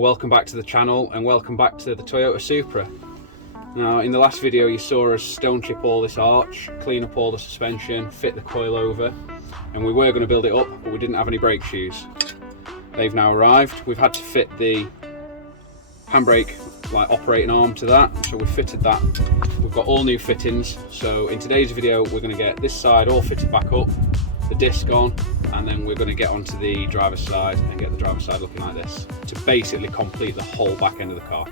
Welcome back to the channel and welcome back to the Toyota Supra. Now in the last video you saw us stone chip all this arch, clean up all the suspension, fit the coilover, and we were going to build it up but we didn't have any brake shoes. They've now arrived. We've had to fit the handbrake operating arm to that, so we fitted that. We've got all new fittings, so in today's video we're going to get this side all fitted back up, the disc on, and then we're going to get onto the driver's side and get the driver's side looking like this to basically complete the whole back end of the car.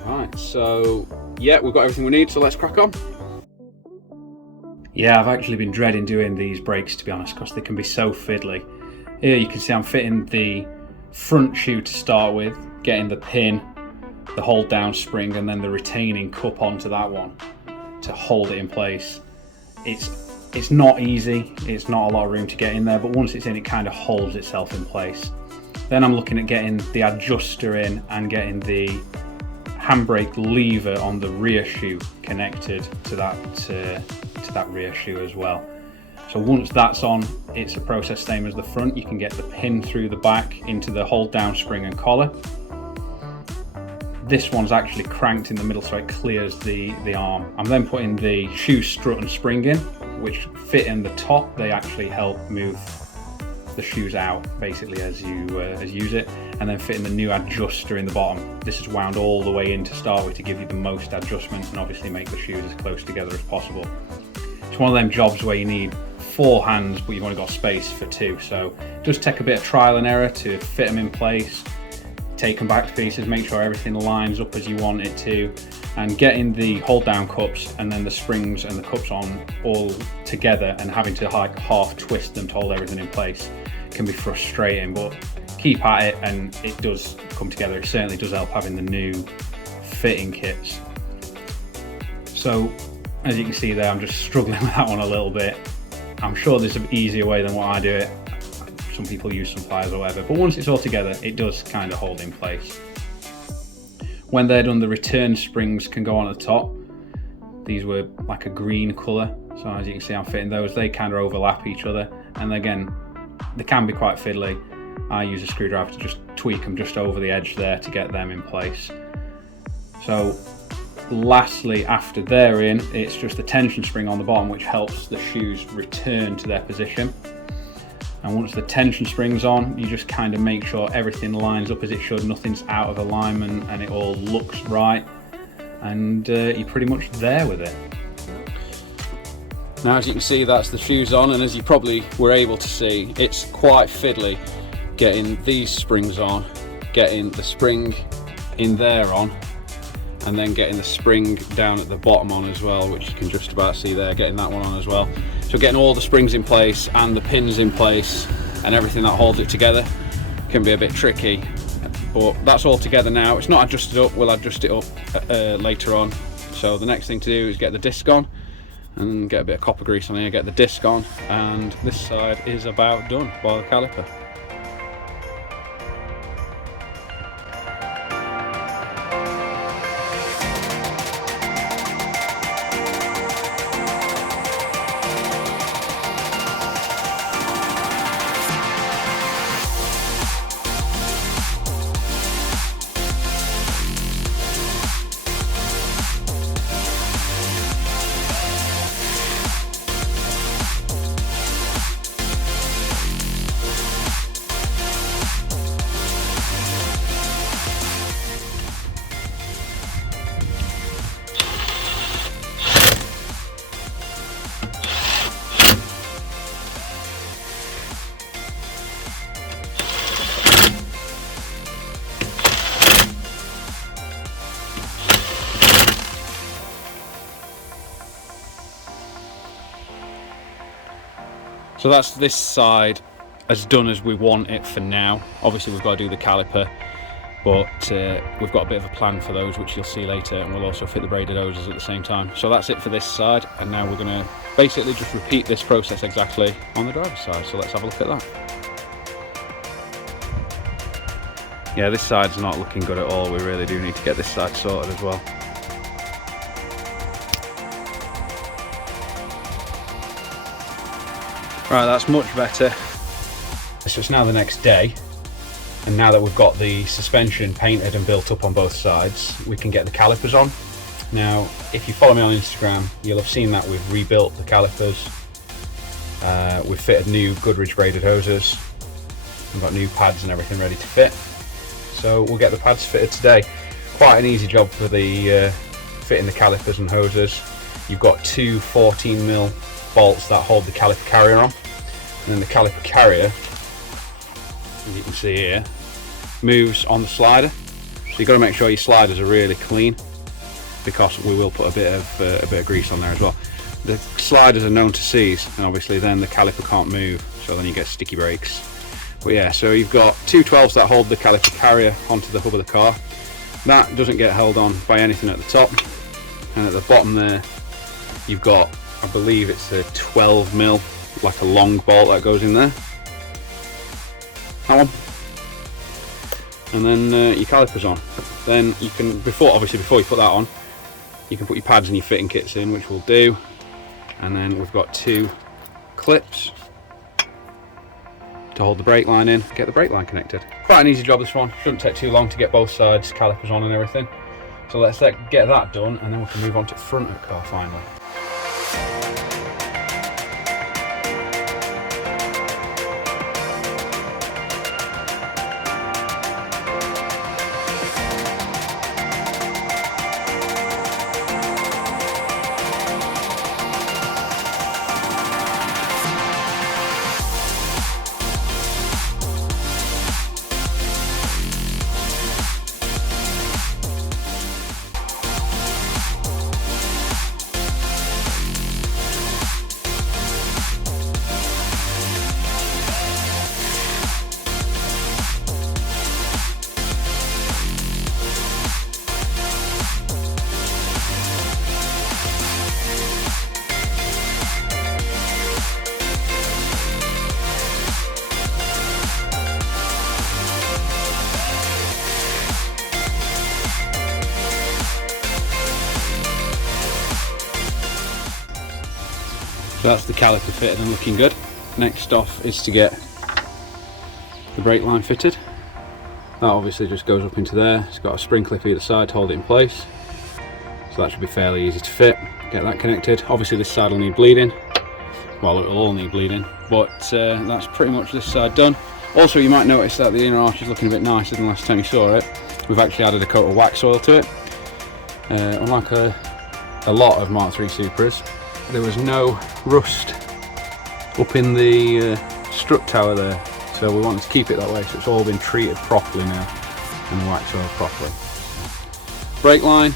Alright, so yeah, we've got everything we need, so let's crack on. Yeah, I've actually been dreading doing these brakes, to be honest, because they can be so fiddly. Here you can see I'm fitting the front shoe to start with, getting the pin, the hold down spring, and then the retaining cup onto that one to hold it in place. It's not easy, it's not a lot of room to get in there, but once it's in, it kind of holds itself in place. Then I'm looking at getting the adjuster in and getting the handbrake lever on the rear shoe connected to that rear shoe as well. So once that's on, it's a process same as the front. You can get the pin through the back into the hold down spring and collar. This one's actually cranked in the middle so it clears the arm. I'm then putting the shoe strut and spring in, which fit in the top. They actually help move the shoes out basically as you use it, and then fitting the new adjuster in the bottom. This is wound all the way in to start with to give you the most adjustment and obviously make the shoes as close together as possible. It's one of them jobs where you need 4 hands but you've only got space for 2, so just take a bit of trial and error to fit them in place, take them back to pieces, make sure everything lines up as you want it to, and getting the hold down cups and then the springs and the cups on all together and having to like half twist them to hold everything in place can be frustrating, but keep at it and it does come together. It certainly does help having the new fitting kits. So as you can see there, I'm just struggling with that one a little bit. I'm sure there's an easier way than what I do it. Some people use some pliers or whatever, but once it's all together, it does kind of hold in place. When they're done, the return springs can go on at the top. These were like a green colour, so as you can see I'm fitting those. They kind of overlap each other, and again, they can be quite fiddly. I use a screwdriver to just tweak them just over the edge there to get them in place. So lastly, after they're in, it's just the tension spring on the bottom which helps the shoes return to their position. And once the tension spring's on, you just kind of make sure everything lines up as it should, nothing's out of alignment, and it all looks right, and you're pretty much there with it. Now as you can see, that's the shoes on, and as you probably were able to see, it's quite fiddly getting these springs on, getting the spring in there on, and then getting the spring down at the bottom on as well, which you can just about see there, getting that one on as well. So getting all the springs in place and the pins in place and everything that holds it together can be a bit tricky, but that's all together now. It's not adjusted up, we'll adjust it up later on. So the next thing to do is get the disc on and get a bit of copper grease on here, get the disc on, and this side is about done by the caliper. So that's this side as done as we want it for now. Obviously we've got to do the caliper, but we've got a bit of a plan for those which you'll see later, and we'll also fit the braided hoses at the same time. So that's it for this side, and now we're going to basically just repeat this process exactly on the driver's side. So let's have a look at that. Yeah, this side's not looking good at all. We really do need to get this side sorted as well. Right, that's much better. So it's now the next day, And now that we've got the suspension painted and built up on both sides, we can get the calipers on. Now, if you follow me on Instagram, you'll have seen that we've rebuilt the calipers. We've fitted new Goodrich braided hoses. We've got new pads and everything ready to fit. So we'll get the pads fitted today. Quite an easy job for the fitting the calipers and hoses. You've got two 14mm bolts that hold the caliper carrier on. And then the caliper carrier, as you can see here, moves on the slider. So you've got to make sure your sliders are really clean, because we will put a bit of grease on there as well. The sliders are known to seize, and obviously then the caliper can't move, so then you get sticky brakes. But yeah, so you've got two 12s that hold the caliper carrier onto the hub of the car. That doesn't get held on by anything at the top, and at the bottom there you've got, I believe it's a 12mm, like a long bolt that goes in there. That one. And then your calipers on. Then you can, before you put that on, you can put your pads and your fitting kits in, which we'll do. And then we've got two clips to hold the brake line in, get the brake line connected. Quite an easy job, this one. Shouldn't take too long to get both sides calipers on and everything. So let's get that done, and then we can move on to the front of the car finally. So that's the caliper fitted and looking good. Next off is to get the brake line fitted. That obviously just goes up into there. It's got a spring clip either side to hold it in place. So that should be fairly easy to fit. Get that connected. Obviously this side will need bleeding. Well, it will all need bleeding, but that's pretty much this side done. Also, you might notice that the inner arch is looking a bit nicer than last time you saw it. We've actually added a coat of wax oil to it. Unlike a lot of Mk3 Supras, there was no rust up in the strut tower there, so we wanted to keep it that way, so it's all been treated properly now and wax oiled properly. Brake line,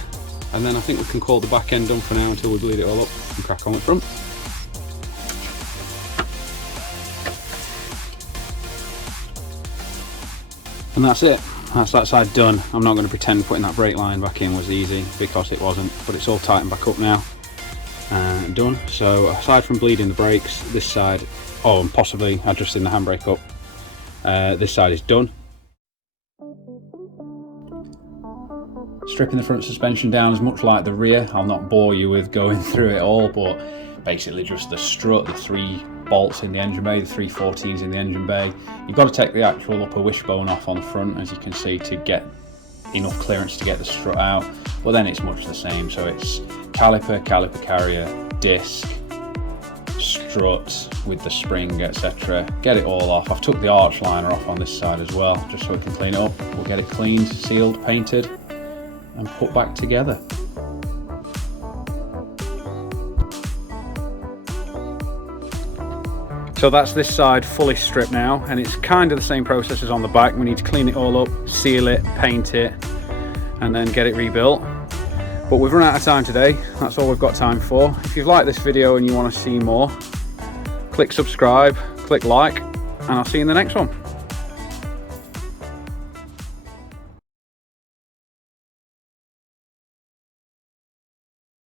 and then I think we can call the back end done for now until we bleed it all up and crack on with front. And that's it. That's that side done. I'm not going to pretend putting that brake line back in was easy, because it wasn't, but it's all tightened back up now and done. So aside from bleeding the brakes, this side, and possibly adjusting the handbrake up, this side is done. Stripping the front suspension down is much like the rear. I'll not bore you with going through it all, but basically just the strut, the 3 bolts in the engine bay, the 3 14s in the engine bay. You've got to take the actual upper wishbone off on the front, as you can see, to get enough clearance to get the strut out, but then it's much the same. So it's caliper, caliper carrier, disc, strut with the spring, etc. Get it all off. I've took the arch liner off on this side as well, just so we can clean it up. We'll get it cleaned, sealed, painted and put back together. So that's this side fully stripped now, and it's kind of the same process as on the back. We need to clean it all up, seal it, paint it, and then get it rebuilt. But we've run out of time today. That's all we've got time for. If you've liked this video and you want to see more, click subscribe, click like, and I'll see you in the next one.